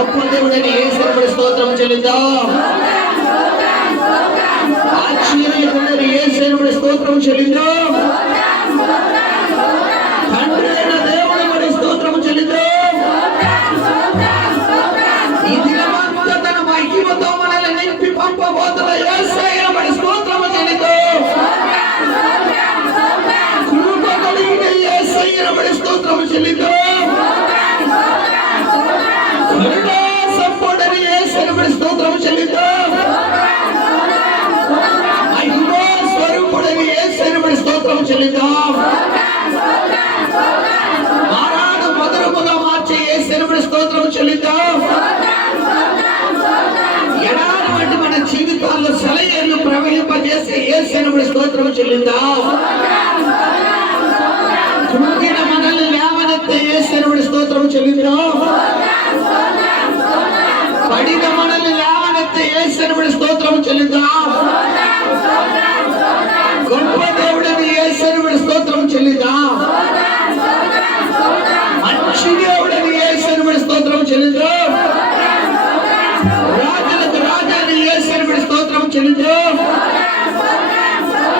దేవుడని యేసుని స్తోత్రం చెల్లిద్దాం. ఆశ్చర్యకుడని యేసుని స్తోత్రం చెల్లిద్దాం. తండ్రి అయిన దేవుడు మరి స్తోత్రం చెల్లిద్దాం. చెల్లిద్దాం మారాడు మధురముగా మార్చే ఏ మరి స్తోత్రం చెల్లిద్దాం. ఎడారి వంటి మన జీవితాల్లో సెలయేళ్ళు ప్రవహింపజేసే యేసయ్య స్తోత్రం చెల్లిద్దాం. మనల్ని లేవనెత్తే యేసయ్య స్తోత్రం చెల్లిద్దాం. రాజులకు రాజాన్ని ఏసుకుని స్తోత్రం చెల్లిద్దాం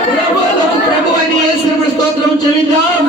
ప్రభువులకు ప్రభు అని ఏసుకుని స్తోత్రం చెల్లిద్దాం